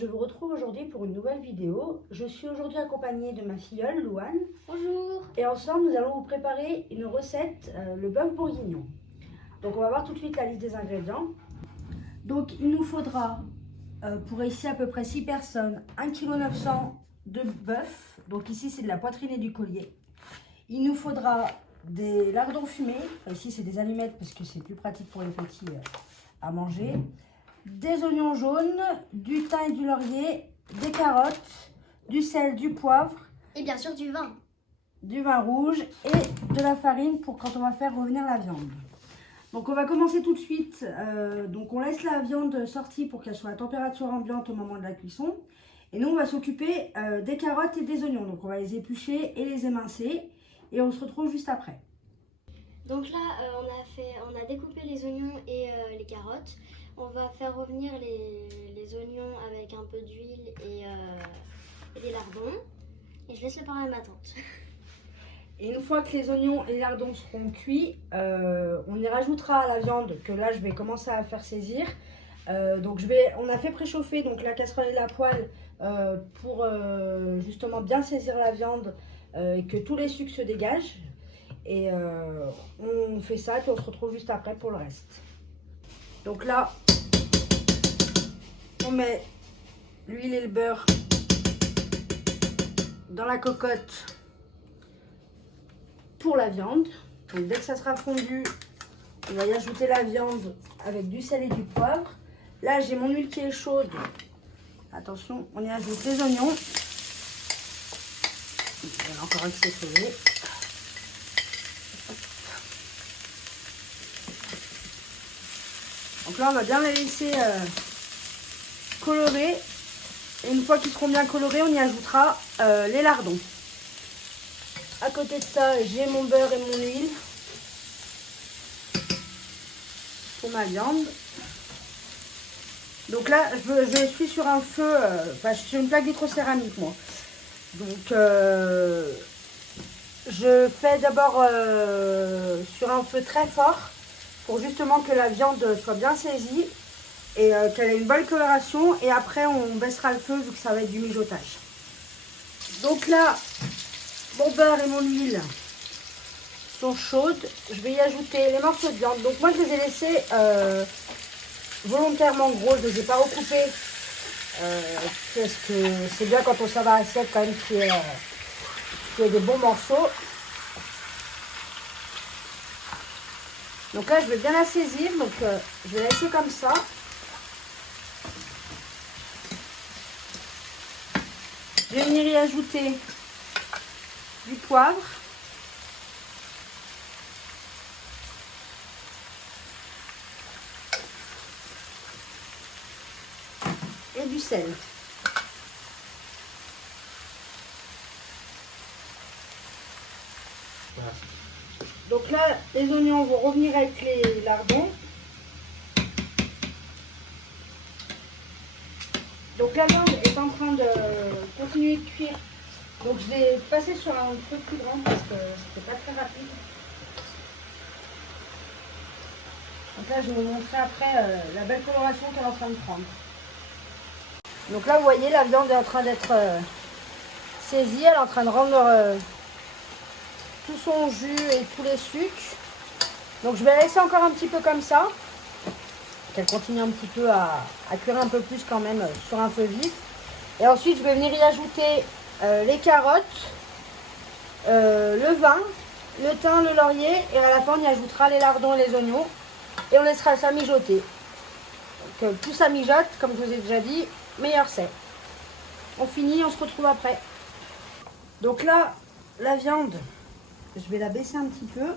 je vous retrouve aujourd'hui pour une nouvelle vidéo. Je suis aujourd'hui accompagnée de ma filleule, Louane. Bonjour. Et ensemble, nous allons vous préparer une recette, le bœuf bourguignon. Donc on va voir tout de suite la liste des ingrédients. Donc il nous faudra, pour ici à peu près 6 personnes, 1,9 kg de bœuf. Donc ici c'est de la poitrine et du collier. Il nous faudra des lardons fumés. Enfin, ici c'est des allumettes parce que c'est plus pratique pour les petits à manger. Des oignons jaunes, du thym et du laurier, des carottes, du sel, du poivre. Et bien sûr du vin. Du vin rouge et de la farine pour quand on va faire revenir la viande. Donc on va commencer tout de suite. Donc on laisse la viande sortie pour qu'elle soit à température ambiante au moment de la cuisson. Et nous on va s'occuper des carottes et des oignons. Donc on va les éplucher et les émincer. Et on se retrouve juste après. Donc là on a découpé les oignons et les carottes. On va faire revenir les oignons avec un peu d'huile et des lardons. Et je laisse le parler à ma tante. Et une fois que les oignons et les lardons seront cuits, on y rajoutera la viande que là je vais commencer à faire saisir. On a fait préchauffer donc la casserole et la poêle pour justement bien saisir la viande et que tous les sucs se dégagent. Et on fait ça et on se retrouve juste après pour le reste. Donc là, on met l'huile et le beurre dans la cocotte pour la viande. Donc dès que ça sera fondu, on va y ajouter la viande avec du sel et du poivre. Là, j'ai mon huile qui est chaude. Attention, on y ajoute les oignons. On va encore accessorer. Donc là, on va bien les laisser colorer. Et une fois qu'ils seront bien colorés, on y ajoutera les lardons. À côté de ça, j'ai mon beurre et mon huile pour ma viande. Donc là, je suis sur un feu, je suis sur une plaque vitrocéramique moi. Donc je fais d'abord sur un feu très fort pour justement que la viande soit bien saisie et qu'elle ait une bonne coloration. Et après, on baissera le feu vu que ça va être du mijotage. Donc là, mon beurre et mon huile sont chaudes. Je vais y ajouter les morceaux de viande. Donc moi, je les ai laissés volontairement gros. Je ne les ai pas recoupés. Parce que c'est bien quand on sert dans l'assiette quand même qu'il y ait des bons morceaux. Donc là, je vais bien la saisir. Donc je vais la laisser comme ça. Je vais venir y ajouter du poivre. Et du sel. Donc là, les oignons vont revenir avec les lardons. Donc la viande est en train de continuer de cuire. Donc je vais passer sur un feu plus grand parce que c'était pas très rapide. Donc là, je vais vous montrer après la belle coloration qu'elle est en train de prendre. Donc là, vous voyez, la viande est en train d'être saisie. Elle est en train de rendre tout son jus et tous les sucres. Donc je vais la laisser encore un petit peu comme ça. Qu'elle continue un petit peu à cuire un peu plus quand même sur un feu vif. Et ensuite, je vais venir y ajouter les carottes, le vin, le thym, le laurier. Et à la fin, on y ajoutera les lardons et les oignons. Et on laissera ça mijoter. Donc plus ça mijote, comme je vous ai déjà dit, meilleur c'est. On finit, on se retrouve après. Donc là, la viande, je vais la baisser un petit peu.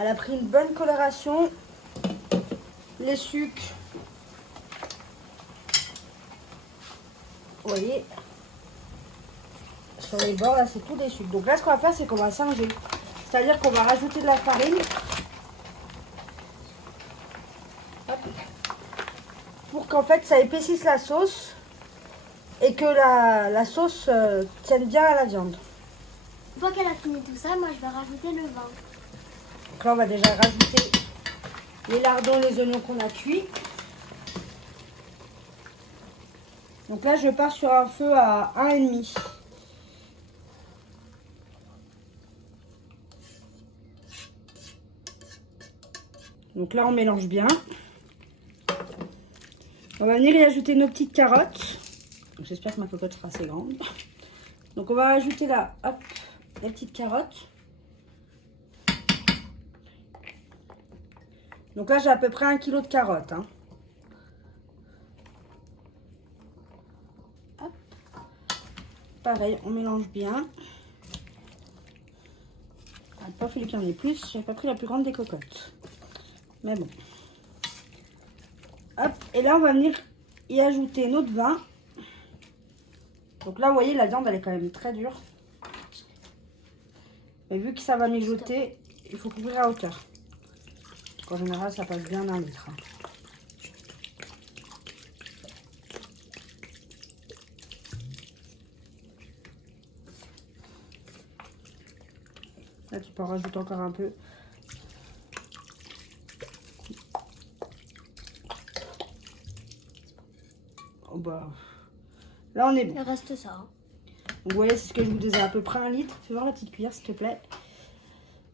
Elle a pris une bonne coloration. Les sucres, vous voyez, sur les bords, là, c'est tout des sucres. Donc là, ce qu'on va faire, c'est qu'on va singer. C'est-à-dire qu'on va rajouter de la farine. Hop. Pour qu'en fait, ça épaississe la sauce et que la sauce tienne bien à la viande. Une fois qu'elle a fini tout ça, moi je vais rajouter le vin. Donc là, on va déjà rajouter les lardons, les oignons qu'on a cuits. Donc là, je pars sur un feu à 1,5. Donc là, on mélange bien. On va venir y ajouter nos petites carottes. J'espère que ma cocotte sera assez grande. Donc on va ajouter là, hop, les petites carottes. Donc là, j'ai à peu près 1 kg de carottes. Hein. Hop. Pareil, on mélange bien. Ah, pas fallu qu'il y en ait plus. J'ai pas pris la plus grande des cocottes. Mais bon. Hop. Et là, on va venir y ajouter notre vin. Donc là, vous voyez, la viande, elle est quand même très dure. Et vu que ça va mijoter, il faut couvrir à hauteur. En général, ça passe bien 1 litre. Là, tu peux en rajouter encore un peu. Oh bah. Là, on est bon. Il reste ça. Hein. Donc, vous voyez, c'est ce que je vous disais, à peu près 1 litre. Fais voir la petite cuillère, s'il te plaît.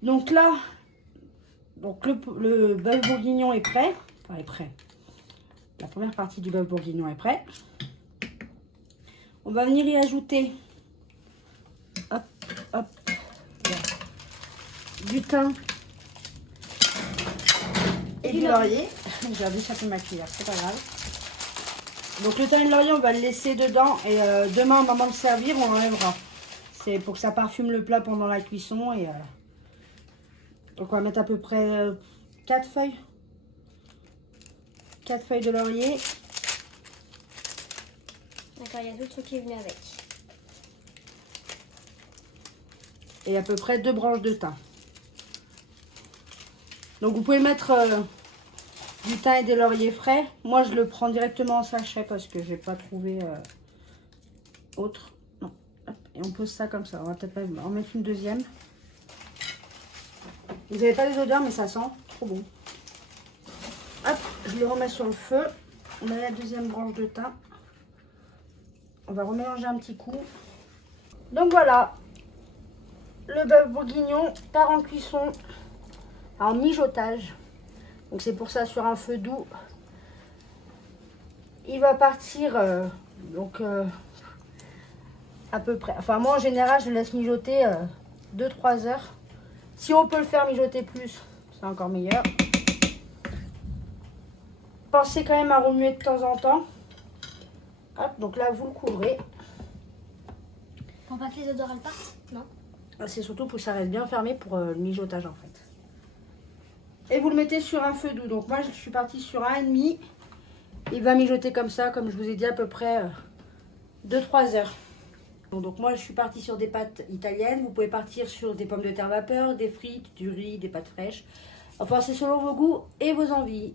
Donc là, le bœuf bourguignon est prêt. Enfin, est prêt. La première partie du bœuf bourguignon est prêt. On va venir y ajouter hop, hop, voilà, du thym et du laurier. J'ai déchappé ma cuillère, c'est pas grave. Donc le thym et le laurier, on va le laisser dedans et demain au moment de servir, on enlèvera. C'est pour que ça parfume le plat pendant la cuisson. Et donc on va mettre à peu près 4 feuilles. 4 feuilles de laurier. D'accord, il y a tout ce qui est venu avec. Et à peu près 2 branches de thym. Donc vous pouvez mettre du thym et des lauriers frais. Moi je le prends directement en sachet parce que j'ai pas trouvé autre. Non. Hop. Et on pose ça comme ça. On va peut-être en mettre une deuxième. Vous n'avez pas les odeurs mais ça sent trop bon. Hop, je le remets sur le feu. On met la deuxième branche de thym. On va remélanger un petit coup. Donc voilà. Le bœuf bourguignon part en cuisson, en mijotage. Donc c'est pour ça sur un feu doux. Il va partir à peu près. Enfin moi en général je le laisse mijoter 2-3 heures. Si on peut le faire mijoter plus, c'est encore meilleur. Pensez quand même à remuer de temps en temps. Hop, donc là vous le couvrez. Pour pas que les odeurs elles partent, non? C'est surtout pour que ça reste bien fermé pour le mijotage en fait. Et vous le mettez sur un feu doux. Donc moi je suis partie sur 1,5. Il va mijoter comme ça, comme je vous ai dit, à peu près 2-3 heures. Donc moi je suis partie sur des pâtes italiennes. Vous pouvez partir sur des pommes de terre vapeur, des frites, du riz, des pâtes fraîches. Enfin c'est selon vos goûts et vos envies.